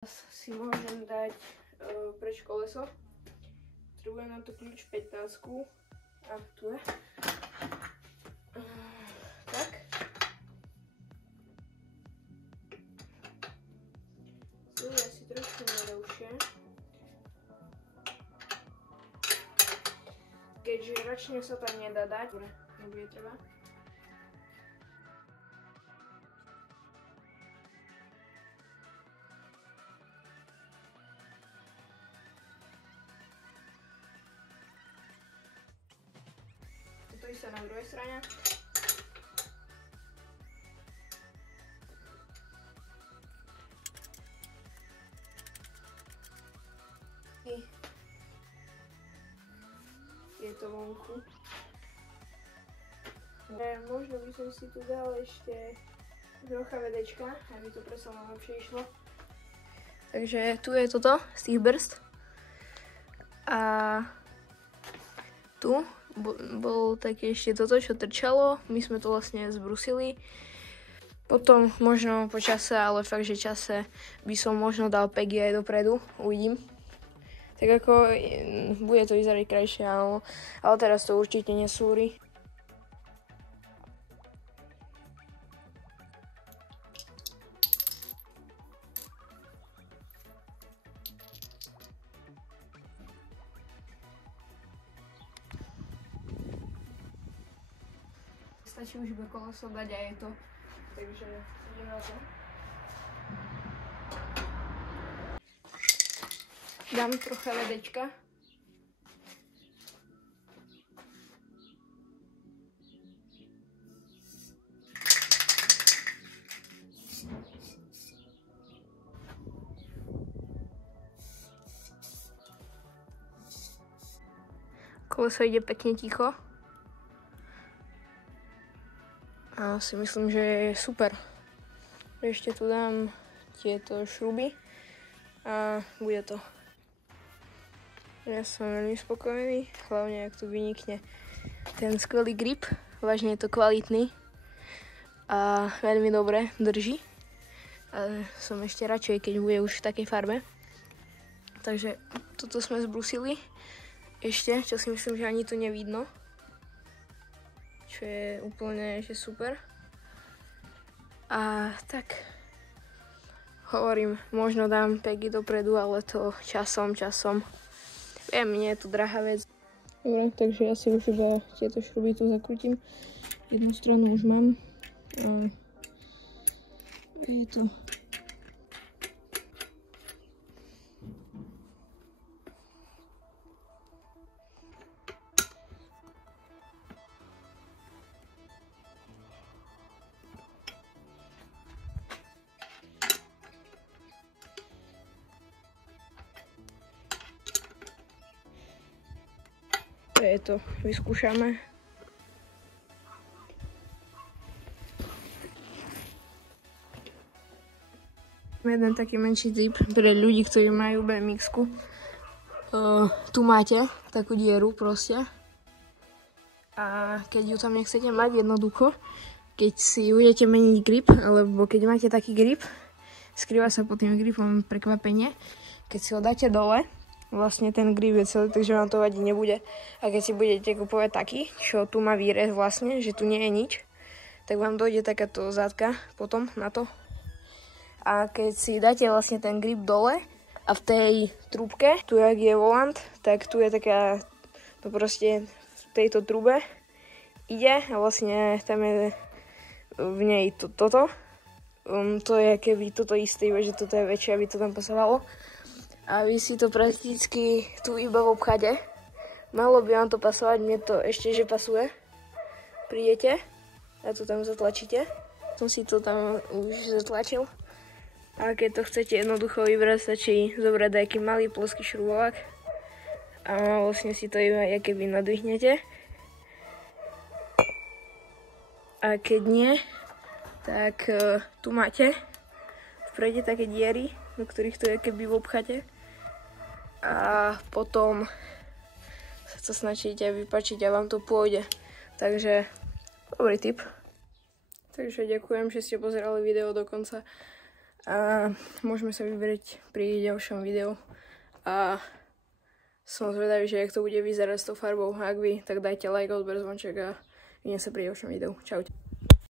Si môžem dať preč koleso. Potrebujem na to kľúč 15. A tu je. Tak. Tu je asi trošku nedoušie. Keďže račne sa tam nedá dať, nebude treba. Toto je sa na druhej strane. Je to vonku. Možno by som si tu dal ešte trocha vedečka, aby to predsa lepšie išlo. Takže tu je toto z tých brzd. A tu bol také ešte toto, čo trčalo. My sme to vlastne zbrusili. Potom možno po čase, ale fakt, že čase by som možno dal pegy aj dopredu. Uvidím. Tak ako bude to vyzerať krajšie, áno. Ale teraz to určite nesúri. Stačí už iba koleso dať a je to. Takže ideme na to. Dám trocha vedečka. Koleso ide pekne ticho. A si myslím, že je super. Ešte tu dám tieto šruby a bude to. Ja som veľmi spokojný, hlavne ak tu vynikne ten skvelý grip. Vážne je to kvalitný a veľmi dobre drží. Ale som ešte radšej, keď bude už v takej farbe. Takže toto sme zbrusili ešte, čo si myslím, že ani tu nevidno. Čo je úplne že super. A tak hovorím, možno dám pegy dopredu, ale to časom. Viem, nie je to drahá vec. Dobre, takže ja si už iba tieto šruby tu zakrútim. Jednu stranu už mám. A je to. To je to, vyskúšame. Jeden taký menší tip pre ľudí, ktorí majú BMX-ku. Tu máte takú dieru proste. A keď ju tam nechcete mať jednoducho, keď si budete meniť grip, alebo keď máte taký grip, skrýva sa pod tým gripom prekvapenie. Keď si ho dáte dole, vlastne ten grip je celý, takže vám to vadiť nebude. A keď si budete kupovať taký, čo tu má výrez vlastne, že tu nie je nič, tak vám dojde takáto zátka potom na to. A keď si dáte vlastne ten grip dole a v tej trúbke, tu jak je volant, tak tu je taká, to proste v tejto trúbe ide a vlastne tam je v nej toto. To je keby toto isté, že toto je väčšie, aby to tam pasovalo. A vy si to prakticky tu iba v obchade. Malo by vám to pasovať, mne to ešte že pasuje. Prídete a to tam zatlačíte. Som si to tam už zatlačil. A keď to chcete jednoducho vybrať, stačí zobrať nejaký malý ploský šrubovák. A vlastne si to iba keby nadvihnete. A keď nie, tak tu máte vprede také diery, do ktorých to je keby v obchate. A potom sa to snažíte vypačiť a vám to pôjde. Takže dobrý tip. Takže ďakujem, že ste pozerali video do konca. A môžeme sa vybrať pri ďalšom videu. A som zvedavý, že jak to bude vyzerať s tou farbou. Ak vy, tak dajte like, odber, zvonček a vidím sa pri ďalšom videu. Čaute.